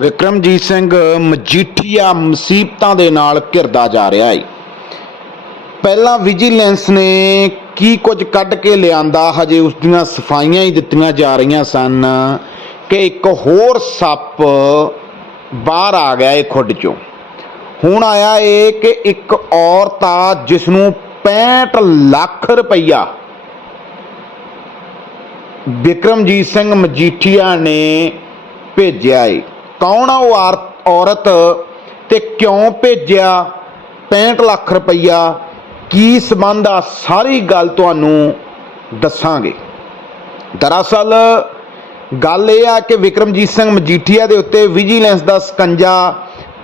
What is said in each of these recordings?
ਵਿਕਰਮਜੀਤ ਸਿੰਘ ਮਜੀਠੀਆ ਮੁਸੀਬਤਾਂ ਦੇ ਨਾਲ ਘਿਰਦਾ ਜਾ ਰਿਹਾ ਹੈ ਪਹਿਲਾਂ ਵਿਜੀਲੈਂਸ ਨੇ ਕੀ ਕੁਝ ਕੱਢ ਕੇ ਲਿਆਂਦਾ, ਹਜੇ ਉਸ ਦੀਆਂ ਸਫਾਈਆਂ ਹੀ ਦਿੱਤੀਆਂ ਜਾ ਰਹੀਆਂ ਸਨ ਕਿ ਇੱਕ ਹੋਰ ਸੱਪ ਬਾਹਰ ਆ ਗਿਆ ਇਹ ਖੁੱਡ ਚੋਂ। ਹੁਣ ਆਇਆ ਇਹ ਕਿ ਇੱਕ ਔਰਤ ਆ ਜਿਸ ਨੂੰ 65 ਲੱਖ ਰੁਪਈਆ ਵਿਕਰਮਜੀਤ ਸਿੰਘ ਮਜੀਠੀਆ ਨੇ ਭੇਜਿਆ ਏ। ਕੌਣ ਆ ਉਹ ਆਰ- ਔਰਤ ਤੇ ਕਿਉਂ ਭੇਜਿਆ? 65 ਲੱਖ ਰੁਪਈਆ। ਕੀ ਸੰਬੰਧ ਆ? ਸਾਰੀ ਗੱਲ ਤੁਹਾਨੂੰ ਦੱਸਾਂਗੇ। ਦਰਅਸਲ ਗੱਲ ਇਹ ਆ ਕਿ ਵਿਕਰਮਜੀਤ ਸਿੰਘ ਮਜੀਠੀਆ ਦੇ ਉੱਤੇ ਵਿਜੀਲੈਂਸ ਦਾ ਸਕੰਜਾ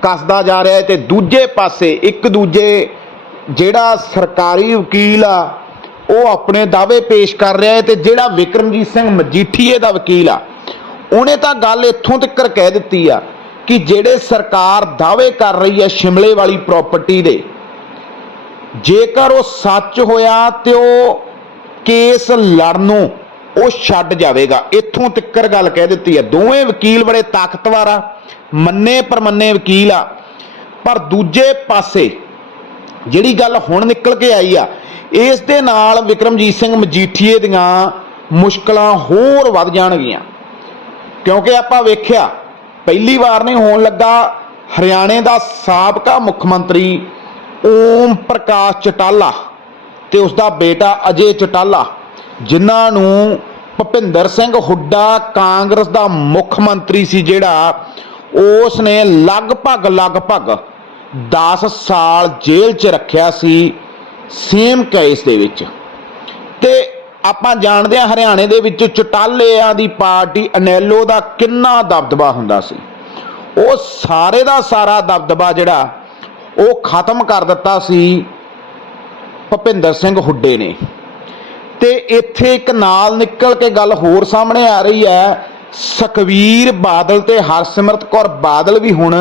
ਕੱਸਦਾ ਜਾ ਰਿਹਾ ਹੈ ਤੇ ਦੂਜੇ ਪਾਸੇ ਇੱਕ ਦੂਜੇ ਜਿਹੜਾ ਸਰਕਾਰੀ ਵਕੀਲ ਆ, ਉਹ ਆਪਣੇ ਦਾਅਵੇ ਪੇਸ਼ ਕਰ ਰਿਹਾ ਹੈ ਤੇ ਜਿਹੜਾ ਵਿਕਰਮਜੀਤ ਸਿੰਘ ਮਜੀਠੀਏ ਦਾ ਵਕੀਲ ਆ ਉਹਨੇ ਤਾਂ ਗੱਲ ਇੱਥੋਂ ਤੱਕ ਕਹਿ ਦਿੱਤੀ ਆ ਕਿ ਜਿਹੜੇ ਸਰਕਾਰ ਦਾਅਵੇ ਕਰ ਰਹੀ ਹੈ ਸ਼ਿਮਲੇ ਵਾਲੀ ਪ੍ਰਾਪਰਟੀ ਦੇ, ਜੇਕਰ ਉਹ ਸੱਚ ਹੋਇਆ ਤੇ ਉਹ ਕੇਸ ਲੜਨੋਂ ਉਹ ਛੱਡ ਜਾਵੇਗਾ। ਇੱਥੋਂ ਤੱਕਰ ਗੱਲ ਕਹਿ ਦਿੱਤੀ ਹੈ ਦੋਵੇਂ ਵਕੀਲ ਬੜੇ ਤਾਕਤਵਰ ਆ, ਮੰਨੇ ਪਰਮੰਨੇ ਵਕੀਲ ਆ। ਪਰ ਦੂਜੇ ਪਾਸੇ ਜਿਹੜੀ ਗੱਲ ਹੁਣ ਨਿਕਲ ਕੇ ਆਈ ਆ, ਇਸ ਦੇ ਨਾਲ ਵਿਕਰਮਜੀਤ ਸਿੰਘ ਮਜੀਠੀਏ ਦੀਆਂ ਮੁਸ਼ਕਲਾਂ ਹੋਰ ਵੱਧ ਜਾਣਗੀਆਂ। ਕਿਉਂਕਿ ਆਪਾਂ ਵੇਖਿਆ, ਪਹਿਲੀ ਵਾਰ ਨਹੀਂ ਹੋਣ ਲੱਗਾ ਹਰਿਆਣੇ ਦਾ ਸਾਬਕਾ ਮੁੱਖ ਮੰਤਰੀ ਓਮ ਪ੍ਰਕਾਸ਼ ਚਟਾਲਾ ਤੇ ਉਸ ਦਾ ਬੇਟਾ ਅਜੇ ਚਟਾਲਾ, ਜਿਨ੍ਹਾਂ ਨੂੰ ਭੁਪਿੰਦਰ ਸਿੰਘ ਹੁੱਡਾ ਕਾਂਗਰਸ ਦਾ ਮੁੱਖ ਮੰਤਰੀ ਸੀ ਜਿਹੜਾ ਉਸ ਨੇ ਲਗਭਗ ਲਗਭਗ 10 ਸਾਲ ਜੇਲ੍ਹ 'ਚ ਰੱਖਿਆ ਸੀ, ਸੇਮ ਕੇਸ ਦੇ ਵਿੱਚ। ਤੇ ਆਪਾਂ ਜਾਣਦੇ ਹਾਂ ਹਰਿਆਣੇ ਦੇ ਵਿੱਚ ਚਟਾਲਿਆਂ ਦੀ ਪਾਰਟੀ ਅਨੈਲੋ ਦਾ ਕਿੰਨਾ ਦਬਦਬਾ ਹੁੰਦਾ ਸੀ। ਉਹ ਸਾਰੇ ਦਾ ਸਾਰਾ ਦਬਦਬਾ ਜਿਹੜਾ, ਉਹ ਖਤਮ ਕਰ ਦਿੱਤਾ ਸੀ ਭੁਪਿੰਦਰ ਸਿੰਘ ਹੁੱਡੇ ਨੇ। ਤੇ ਇੱਥੇ ਇੱਕ ਨਾਲ ਨਿਕਲ ਕੇ ਗੱਲ ਹੋਰ ਸਾਹਮਣੇ ਆ ਰਹੀ ਹੈ ਸੁਖਵੀਰ ਬਾਦਲ ਤੇ ਹਰਸਿਮਰਤ ਕੌਰ ਬਾਦਲ ਵੀ ਹੁਣ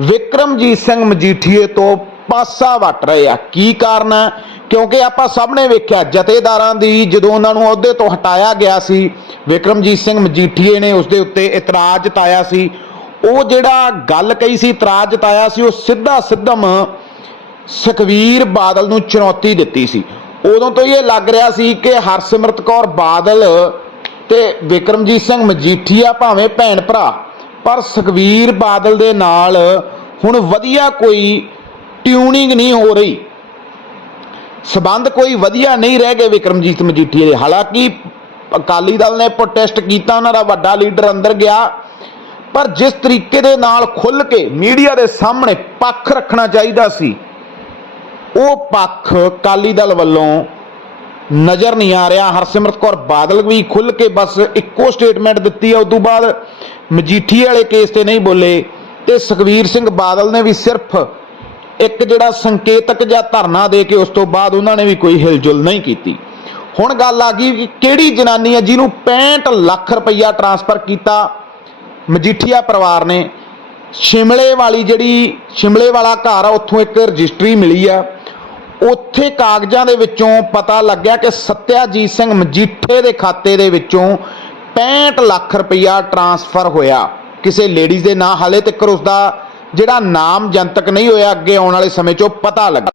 ਵਿਕਰਮਜੀਤ ਸਿੰਘ ਮਜੀਠੀਏ ਤੋਂ ਪਾਸਾ ਵਟ ਰਹੇ ਆ। ਕੀ ਕਾਰਨ ਹੈ? ਕਿਉਂਕਿ ਆਪਾਂ ਸਭ ਨੇ ਵੇਖਿਆ, ਜਥੇਦਾਰਾਂ ਦੀ ਜਦੋਂ ਉਹਨਾਂ ਨੂੰ ਅਹੁਦੇ ਤੋਂ ਹਟਾਇਆ ਗਿਆ ਸੀ, ਵਿਕਰਮਜੀਤ ਸਿੰਘ ਮਜੀਠੀਏ ਨੇ ਉਸ ਦੇ ਉੱਤੇ ਇਤਰਾਜ਼ ਜਤਾਇਆ ਸੀ। ਉਹ ਜਿਹੜਾ ਗੱਲ ਕਹੀ ਸੀ, ਇਤਰਾਜ਼ ਜਤਾਇਆ ਸੀ, ਉਹ ਸਿੱਧਾ ਸਿੱਧਮ ਸੁਖਵੀਰ ਬਾਦਲ ਨੂੰ ਚੁਣੌਤੀ ਦਿੱਤੀ ਸੀ। ਉਦੋਂ ਤੋਂ ਇਹ ਲੱਗ ਰਿਹਾ ਸੀ ਕਿ ਹਰਸਿਮਰਤ ਕੌਰ ਬਾਦਲ ਤੇ ਵਿਕਰਮਜੀਤ ਸਿੰਘ ਮਜੀਠੀਆ ਭਾਵੇਂ ਭੈਣ ਭਰਾ, ਪਰ ਸੁਖਵੀਰ ਬਾਦਲ ਦੇ ਨਾਲ ਹੁਣ ਵਧੀਆ ਕੋਈ ਟਿਊਨਿੰਗ ਨਹੀਂ ਹੋ ਰਹੀ। ਸਬੰਧ ਕੋਈ ਵਧੀਆ ਨਹੀਂ ਰਹਿ ਗਏ ਵਿਕਰਮਜੀਤ ਮਜੀਠੀਆ ਦੇ। ਹਾਲਾਂਕਿ ਅਕਾਲੀ ਦਲ ਨੇ ਪ੍ਰੋਟੈਸਟ ਕੀਤਾ, ਉਹਨਾਂ ਦਾ ਵੱਡਾ ਲੀਡਰ ਅੰਦਰ ਗਿਆ। ਪਰ ਜਿਸ ਤਰੀਕੇ ਦੇ ਨਾਲ ਖੁੱਲ ਕੇ ਮੀਡੀਆ ਦੇ ਸਾਹਮਣੇ ਪੱਖ ਰੱਖਣਾ ਚਾਹੀਦਾ ਸੀ, ਉਹ ਪੱਖ ਅਕਾਲੀ ਦਲ ਵੱਲੋਂ ਨਜ਼ਰ ਨਹੀਂ ਆ ਰਿਹਾ। ਹਰਸਿਮਰਤ ਕੌਰ ਬਾਦਲ ਵੀ ਖੁੱਲ ਕੇ ਬਸ ਇੱਕੋ ਸਟੇਟਮੈਂਟ ਦਿੱਤੀ ਹੈ ਉਸ ਤੋਂ ਬਾਅਦ ਮਜੀਠੀ ਵਾਲੇ ਕੇਸ ਤੇ ਨਹੀਂ ਬੋਲੇ ਤੇ ਸੁਖਵੀਰ ਸਿੰਘ ਬਾਦਲ ਨੇ ਵੀ ਸਿਰਫ ਇੱਕ ਜਿਹੜਾ ਸੰਕੇਤਕ ਜਾਂ ਧਰਨਾ ਦੇ ਕੇ ਉਸ ਤੋਂ ਬਾਅਦ ਉਹਨਾਂ ਨੇ ਵੀ ਕੋਈ ਹਿਲਜੁਲ ਨਹੀਂ ਕੀਤੀ। ਹੁਣ ਗੱਲ ਆ ਗਈ ਕਿ ਕਿਹੜੀ ਜਨਾਨੀ ਹੈ ਜਿਹਨੂੰ 65 ਲੱਖ ਰੁਪਈਆ ਟਰਾਂਸਫਰ ਕੀਤਾ? ਮਜੀਠੀਆ ਪਰਿਵਾਰ ਨੇ। ਸ਼ਿਮਲੇ ਵਾਲੀ ਜਿਹੜੀ, ਸ਼ਿਮਲੇ ਵਾਲਾ ਘਰ ਆ, ਉੱਥੋਂ ਇੱਕ ਰਜਿਸਟਰੀ ਮਿਲੀ ਆ। ਉੱਥੇ ਕਾਗਜ਼ਾਂ ਦੇ ਵਿੱਚੋਂ ਪਤਾ ਲੱਗਿਆ ਕਿ ਸਤਿਆਜੀਤ ਸਿੰਘ ਮਜੀਠੇ ਦੇ ਖਾਤੇ ਦੇ ਵਿੱਚੋਂ 65 ਲੱਖ ਰੁਪਈਆ ਟਰਾਂਸਫਰ ਹੋਇਆ। ਕਿਸੇ ਲੇਡੀਜ਼ ਦੇ ਨਾਂ ਹਾਲੇ ਤੱਕ ਉਸ ਦਾ ਜਿਹੜਾ ਨਾਮ ਜਨਤਕ ਨਹੀਂ ਹੋਇਆ ਅੱਗੇ ਆਉਣ ਵਾਲੇ ਸਮੇਂ 'ਚੋਂ ਪਤਾ ਲੱਗਾ।